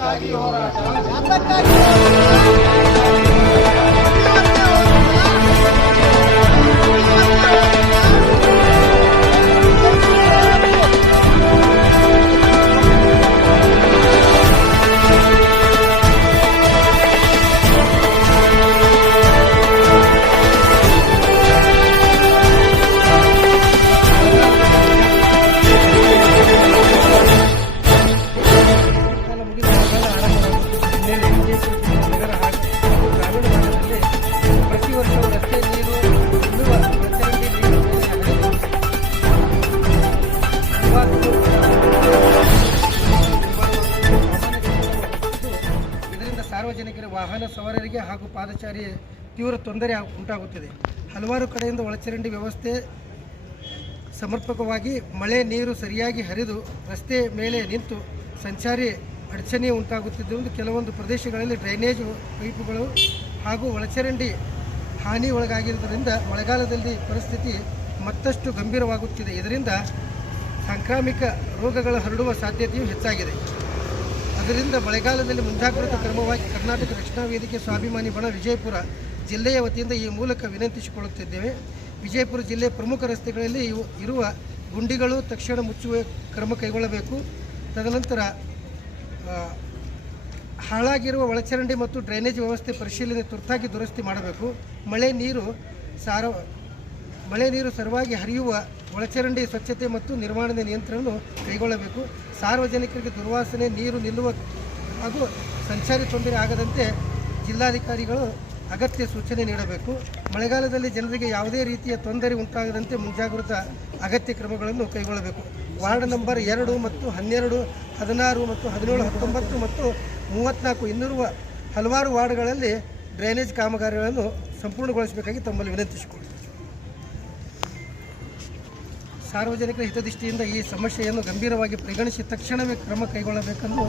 ಯಾತಕ್ಕಾಗಿ ಹೋರಾಟ? ನಗರ ಹಾಗೂ ಗ್ರಾಮೀಣ ಭಾಗದಲ್ಲಿ ಪ್ರತಿ ವರ್ಷವೂ ರಸ್ತೆ ನೀರು ನಿಲ್ಲುವ ಒಳಚರಂಡಿ ನೀರು ಇದರಿಂದ ಸಾರ್ವಜನಿಕರ ವಾಹನ ಸವಾರರಿಗೆ ಹಾಗೂ ಪಾದಚಾರಿ ತೀವ್ರ ತೊಂದರೆ ಉಂಟಾಗುತ್ತಿದೆ. ಹಲವಾರು ಕಡೆಯಿಂದ ಒಳಚರಂಡಿ ವ್ಯವಸ್ಥೆ ಸಮರ್ಪಕವಾಗಿ ಮಳೆ ನೀರು ಸರಿಯಾಗಿ ಹರಿದು ರಸ್ತೆ ಮೇಲೆ ನಿಂತು ಸಂಚಾರಿ ಅಡಚಣೆ ಉಂಟಾಗುತ್ತಿದ್ದರಿಂದ ಕೆಲವೊಂದು ಪ್ರದೇಶಗಳಲ್ಲಿ ಡ್ರೈನೇಜ್ ಪೈಪುಗಳು ಹಾಗೂ ಒಳಚರಂಡಿ ಹಾನಿ ಒಳಗಾಗಿರುವುದರಿಂದ ಮಳೆಗಾಲದಲ್ಲಿ ಪರಿಸ್ಥಿತಿ ಮತ್ತಷ್ಟು ಗಂಭೀರವಾಗುತ್ತಿದೆ. ಇದರಿಂದ ಸಾಂಕ್ರಾಮಿಕ ರೋಗಗಳು ಹರಡುವ ಸಾಧ್ಯತೆಯೂ ಹೆಚ್ಚಾಗಿದೆ. ಅದರಿಂದ ಮಳೆಗಾಲದಲ್ಲಿ ಮುಂಜಾಗ್ರತಾ ಕ್ರಮವಾಗಿ ಕರ್ನಾಟಕ ರಕ್ಷಣಾ ವೇದಿಕೆ ಸ್ವಾಭಿಮಾನಿ ಬಣ ವಿಜಯಪುರ ಜಿಲ್ಲೆಯ ವತಿಯಿಂದ ಈ ಮೂಲಕ ವಿನಂತಿಸಿಕೊಳ್ಳುತ್ತಿದ್ದೇವೆ. ವಿಜಯಪುರ ಜಿಲ್ಲೆಯ ಪ್ರಮುಖ ರಸ್ತೆಗಳಲ್ಲಿ ಇರುವ ಗುಂಡಿಗಳು ತಕ್ಷಣ ಮುಚ್ಚುವ ಕ್ರಮ ಕೈಗೊಳ್ಳಬೇಕು. ತದನಂತರ ಹಾಳಾಗಿರುವ ಒಳಚರಂಡಿ ಮತ್ತು ಡ್ರೈನೇಜ್ ವ್ಯವಸ್ಥೆ ಪರಿಶೀಲನೆ ತುರ್ತಾಗಿ ದುರಸ್ತಿ ಮಾಡಬೇಕು. ಮಳೆ ನೀರು ಸರವಾಗಿ ಹರಿಯುವ ಒಳಚರಂಡಿ ಸ್ವಚ್ಛತೆ ಮತ್ತು ನಿರ್ವಹಣೆ ನಿಯಂತ್ರಣ ಕೈಗೊಳ್ಳಬೇಕು. ಸಾರ್ವಜನಿಕರಿಗೆ ದುರ್ವಾಸನೆ, ನೀರು ನಿಲ್ಲುವ ಹಾಗೂ ಸಂಚಾರಿ ತೊಂದರೆ ಆಗದಂತೆ ಜಿಲ್ಲಾಧಿಕಾರಿಗಳು ಅಗತ್ಯ ಸೂಚನೆ ನೀಡಬೇಕು. ಮಳೆಗಾಲದಲ್ಲಿ ಜನರಿಗೆ ಯಾವುದೇ ರೀತಿಯ ತೊಂದರೆ ಉಂಟಾಗದಂತೆ ಮುಂಜಾಗ್ರತಾ ಅಗತ್ಯ ಕ್ರಮಗಳನ್ನು ಕೈಗೊಳ್ಳಬೇಕು. ವಾರ್ಡ್ ನಂಬರ್ 2 ಮತ್ತು 12, 16 ಮತ್ತು 17, 19 ಮತ್ತು 34 ಇನ್ನಿರುವ ಹಲವಾರು ವಾರ್ಡ್ಗಳಲ್ಲಿ ಡ್ರೈನೇಜ್ ಕಾಮಗಾರಿಗಳನ್ನು ಸಂಪೂರ್ಣಗೊಳಿಸಬೇಕಾಗಿ ತಮ್ಮಲ್ಲಿ ವಿನಂತಿಸಿಕೊಳ್ಳುತ್ತೇವೆ. ಸಾರ್ವಜನಿಕರ ಹಿತದೃಷ್ಟಿಯಿಂದ ಈ ಸಮಸ್ಯೆಯನ್ನು ಗಂಭೀರವಾಗಿ ಪರಿಗಣಿಸಿ ತಕ್ಷಣವೇ ಕ್ರಮ ಕೈಗೊಳ್ಳಬೇಕೆಂದು